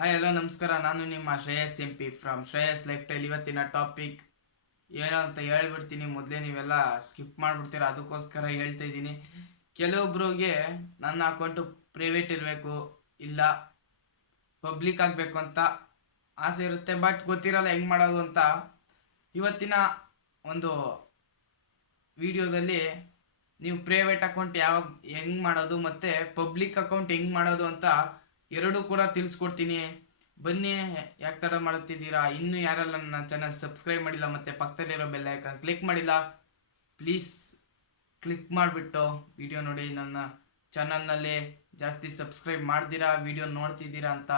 Hi hello ನಮಸ್ಕಾರ. ನಾನು ನಿಮ್ಮ Shreyas M P from Shreyas lifestyle ಇವತ್ತಿನ ಟಾಪಿಕ್ ಏನು ಅಂತ ಹೇಳ್ಬಿಡ್ತೀನಿ. ಮೊದಲೇ ನೀವೆಲ್ಲ ಸ್ಕಿಪ್ ಮಾಡಿಬಿಡ್ತೀರ? ಅದಕ್ಕೋಸ್ಕರ ಹೇಳ್ತಾ ಇದ್ದೀನಿ. ಕೆಲವೊಬ್ರಿಗೆ ನನ್ನ ಅಕೌಂಟು ಪ್ರೈವೇಟ್ ಇರಬೇಕು, ಇಲ್ಲ ಪಬ್ಲಿಕ್ ಆಗಬೇಕು ಅಂತ ಆಸೆ ಇರುತ್ತೆ. ಬಟ್ ಗೊತ್ತಿರಲ್ಲ ಹೆಂಗೆ ಮಾಡೋದು ಅಂತ. ಇವತ್ತಿನ ಒಂದು ವಿಡಿಯೋದಲ್ಲಿ ನೀವು ಪ್ರೈವೇಟ್ ಅಕೌಂಟ್ ಯಾವಾಗ ಹೆಂಗ್ ಮಾಡೋದು ಮತ್ತು ಪಬ್ಲಿಕ್ ಅಕೌಂಟ್ ಹೆಂಗ್ ಮಾಡೋದು ಅಂತ ಎರಡೂ ಕೂಡ ತಿಳಿಸ್ಕೊಡ್ತೀನಿ. ಬನ್ನಿ, ಯಾಕೆ ಥರ ಮಾಡುತ್ತಿದ್ದೀರಾ? ಇನ್ನೂ ಯಾರೆಲ್ಲ ನನ್ನ ಚಾನಲ್ ಸಬ್ಸ್ಕ್ರೈಬ್ ಮಾಡಿಲ್ಲ ಮತ್ತೆ ಪಕ್ಕದಲ್ಲಿರೋ ಬೆಲ್ ಐಕಾನ್ ಕ್ಲಿಕ್ ಮಾಡಿಲ್ಲ ಪ್ಲೀಸ್ ಕ್ಲಿಕ್ ಮಾಡಿಬಿಟ್ಟು ವಿಡಿಯೋ ನೋಡಿ. ನನ್ನ ಚಾನಲ್ನಲ್ಲಿ ಜಾಸ್ತಿ ಸಬ್ಸ್ಕ್ರೈಬ್ ಮಾಡ್ತೀರಾ ವಿಡಿಯೋ ನೋಡ್ತಿದ್ದೀರಾ ಅಂತ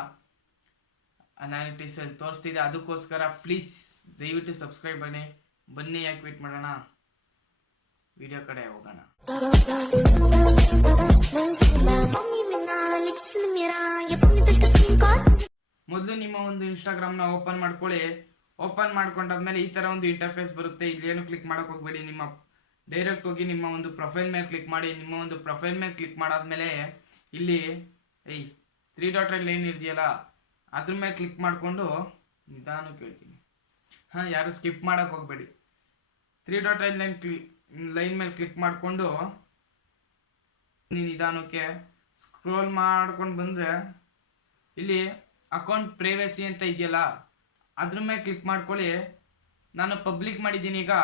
ಅನಾಲಿಟಿಸಲ್ಲಿ ತೋರಿಸ್ತಿದೆ. ಅದಕ್ಕೋಸ್ಕರ ಪ್ಲೀಸ್ ದಯವಿಟ್ಟು ಸಬ್ಸ್ಕ್ರೈಬ್ ಬನ್ನಿ. ಬನ್ನಿ, ಯಾಕೆ ವೇಟ್ ಮಾಡೋಣ? ವಿಡಿಯೋ ಕಡೆ ಹೋಗೋಣ. ಮೊದಲು ನಿಮ್ಮ ಒಂದು ಇನ್ಸ್ಟಾಗ್ರಾಮ್ನ ಓಪನ್ ಮಾಡ್ಕೊಳ್ಳಿ. ಓಪನ್ ಮಾಡ್ಕೊಂಡಾದ್ಮೇಲೆ ಈ ಥರ ಒಂದು ಇಂಟರ್ಫೇಸ್ ಬರುತ್ತೆ. ಇಲ್ಲೇನು ಕ್ಲಿಕ್ ಮಾಡಕ್ ಹೋಗ್ಬೇಡಿ. ನಿಮ್ಮ ಡೈರೆಕ್ಟ್ ಹೋಗಿ ನಿಮ್ಮ ಒಂದು ಪ್ರೊಫೈಲ್ ಮೇಲೆ ಕ್ಲಿಕ್ ಮಾಡಿ, ನಿಮ್ಮ ಒಂದು ಪ್ರೊಫೈಲ್ ಮೇಲೆ ಕ್ಲಿಕ್ ಮಾಡಾದ್ಮೇಲೆ ಇಲ್ಲಿ, ಏಯ್ ತ್ರೀ ಡಾಟ್ ರೆಡ್ ಲೈನ್ ಇದೆಯಲ್ಲ ಅದ್ರ ಮೇಲೆ ಕ್ಲಿಕ್ ಮಾಡಿಕೊಂಡು ನಿಧಾನ ಕೇಳ್ತೀನಿ. ಹಾಂ, ಯಾರು ಸ್ಕಿಪ್ ಮಾಡೋಕೆ ಹೋಗ್ಬೇಡಿ. ತ್ರೀ ಡಾಟ್ ರೆಡ್ ಲೈನ್ ಕ್ಲಿ ಲೈನ್ ಮೇಲೆ ಕ್ಲಿಕ್ ಮಾಡಿಕೊಂಡು ನೀನು ನಿಧಾನಕ್ಕೆ ಸ್ಕ್ರೋಲ್ ಮಾಡ್ಕೊಂಡು ಬಂದರೆ ಇಲ್ಲಿ ಅಕೌಂಟ್ ಪ್ರೈವೇಸಿ ಅಂತ ಇದೆಯಲ್ಲ, ಅದ್ರ ಮೇಲೆ ಕ್ಲಿಕ್ ಮಾಡ್ಕೊಳ್ಳಿ. ನಾನು ಪಬ್ಲಿಕ್ ಮಾಡಿದ್ದೀನಿ ಈಗ.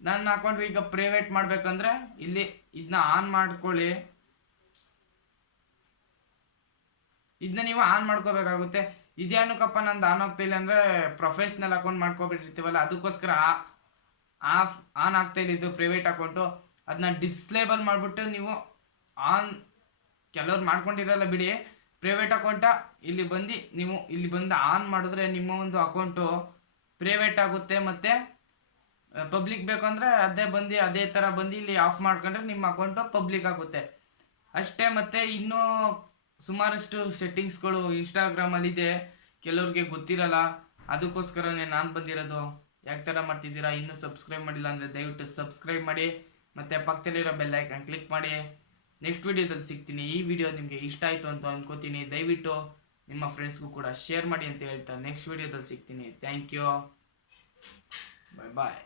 ನನ್ನ ಅಕೌಂಟ್ ಈಗ ಪ್ರೈವೇಟ್ ಮಾಡಬೇಕಂದ್ರೆ ಇಲ್ಲಿ ಇದನ್ನ ಆನ್ ಮಾಡ್ಕೊಳ್ಳಿ. ಇದನ್ನ ನೀವು ಆನ್ ಮಾಡ್ಕೋಬೇಕಾಗುತ್ತೆ. ಇದೇನಕ್ಕಪ್ಪ ನಂದು ಆನ್ ಆಗ್ತಾ ಇಲ್ಲ ಅಂದ್ರೆ ಪ್ರೊಫೆಷ್ನಲ್ ಅಕೌಂಟ್ ಮಾಡ್ಕೊಬಿಟ್ಟಿರ್ತೀವಲ್ಲ, ಅದಕ್ಕೋಸ್ಕರ ಆಫ್ ಆನ್ ಆಗ್ತಾ ಇಲ್ಲ ಇದು ಪ್ರೈವೇಟ್ ಅಕೌಂಟು ಅದನ್ನ ಡಿಸ್ಲೇಬಲ್ ಮಾಡಿಬಿಟ್ಟು ನೀವು ಆನ್ ಕೆಲವ್ರು ಮಾಡ್ಕೊಂಡಿರಲ್ಲ ಬಿಡಿ. ಪ್ರೈವೇಟ್ ಅಕೌಂಟ ಇಲ್ಲಿ ಬಂದು, ನೀವು ಇಲ್ಲಿ ಬಂದು ಆನ್ ಮಾಡಿದ್ರೆ ನಿಮ್ಮ ಒಂದು ಅಕೌಂಟು ಪ್ರೈವೇಟ್ ಆಗುತ್ತೆ ಮತ್ತು ಪಬ್ಲಿಕ್ ಬೇಕಂದ್ರೆ ಅದೇ ಬಂದು, ಅದೇ ಥರ ಬಂದು, ಇಲ್ಲಿ ಆಫ್ ಮಾಡ್ಕೊಂಡ್ರೆ ನಿಮ್ಮ ಅಕೌಂಟು ಪಬ್ಲಿಕ್ ಆಗುತ್ತೆ. ಅಷ್ಟೇ ಮತ್ತು ಇನ್ನೂ ಸುಮಾರಷ್ಟು ಸೆಟ್ಟಿಂಗ್ಸ್ಗಳು ಇನ್ಸ್ಟಾಗ್ರಾಮಲ್ಲಿದೆ ಕೆಲವ್ರಿಗೆ ಗೊತ್ತಿರಲ್ಲ, ಅದಕ್ಕೋಸ್ಕರನೇ ನಾನು ಬಂದಿರೋದು. ಯಾಕೆ ಥರ ಮಾಡ್ತಿದ್ದೀರಾ? ಇನ್ನೂ ಸಬ್ಸ್ಕ್ರೈಬ್ ಮಾಡಿಲ್ಲ ಅಂದರೆ ದಯವಿಟ್ಟು ಸಬ್ಸ್ಕ್ರೈಬ್ ಮಾಡಿ, ಮತ್ತು ಪಕ್ಕದಲ್ಲಿರೋ ಬೆಲ್ಲೈಕನ್ ಕ್ಲಿಕ್ ಮಾಡಿ. ನೆಕ್ಸ್ಟ್ ವಿಡಿಯೋದಲ್ಲಿ ಸಿಗ್ತೀನಿ. ಈ ವಿಡಿಯೋ ನಿಮಗೆ ಇಷ್ಟ ಆಯಿತು ಅಂತ ಅಂದ್ಕೋತೀನಿ ದಯವಿಟ್ಟು ನಿಮ್ಮ ಫ್ರೆಂಡ್ಸ್ಗೂ ಕೂಡ ಶೇರ್ ಮಾಡಿ ಅಂತ ಹೇಳ್ತಾ ನೆಕ್ಸ್ಟ್ ವಿಡಿಯೋದಲ್ಲಿ ಸಿಗ್ತೀನಿ. Thank you bye bye